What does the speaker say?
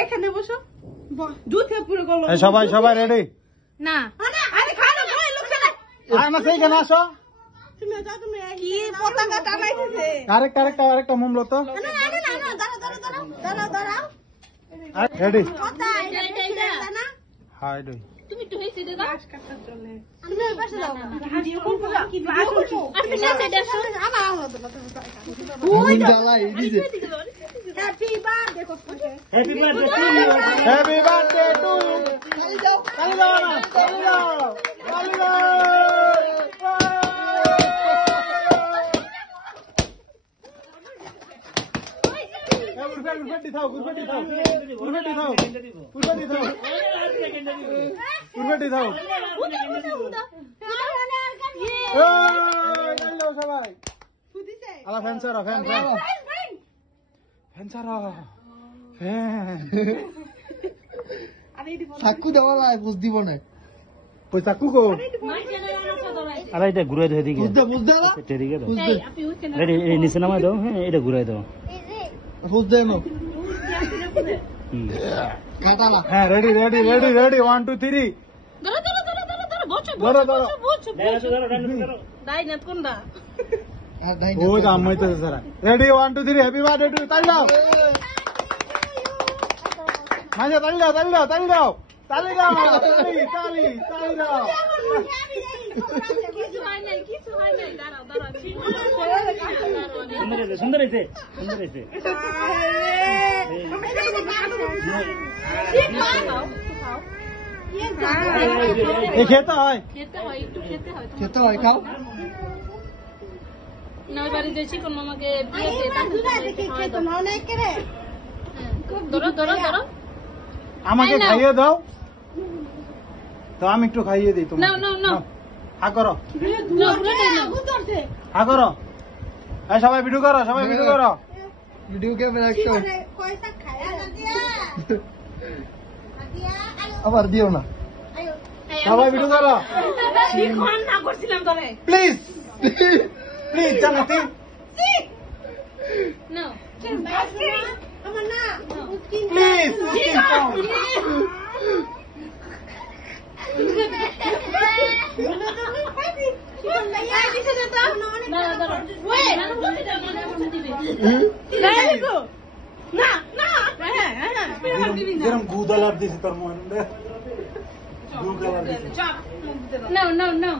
এখানে বসো দুধে পুরো গেল সবাই সবাই রেডি না আরে খানা বই লোক খেলে না সেইখানে আসো তুমি যাও তুমি কি পতাকা টানাইতেছে আরেকটা মোমলতো দাঁড়াও রেডি কথা এটা না হাই ডু তুমি তো হেসে দাও কাজ কাটতে চলে তুমি ওই পাশে যাও ভিডিও কল করো কি ভিডিও করছো আর পিছনে সাইডে আসো আমার আওয়াজ দাও ওই জ্বালাই দিছে হ্যাপি বার্থডে করতে হ্যাপি বার্থডে টু ইউ চালি যাও গুরফেটি থাও সবাই আলা ফ্যান ছাড়ো ফ্যান চাকু দেওয়া লাগে বুঝ দিব না কই চাকু কো আরে এটা ঘুরাই দাও এদিকে বুঝতে না এদিকে দাও বুঝতে রেডি এই নিচে নামাই দাও হ্যাঁ এটা ঘুরাই দাও বুঝতে না কাটা না হ্যাঁ রেডি 1 2 3 ধরো দাই না কোনটা ও জামাইতে sir ready 1 2 3 happy birthday to তালি দাও মাঝে তালি দাও তালি দাও কিছু হয় নাই দাঁড়াও সুন্দর হয়েছে খেতে হয় খেতে হয় খাও না বাড়ি যাচ্ছি কোন মামাকে ধরো আমাকে খাইয়ে দাও তো আমি একটু খাইয়ে দিই তোমাকে না হা করো এই সবাই ভিডিও করো ভিডিও ক্যামেরা একটা আবার দিও না সবাই ভিডিও করো না করছিলাম তোরে প্লিজ জানাতে No. প্লিজ যেরকম গুদালার দিয়েছি তোর মনে গুদালার দিয়েছি No.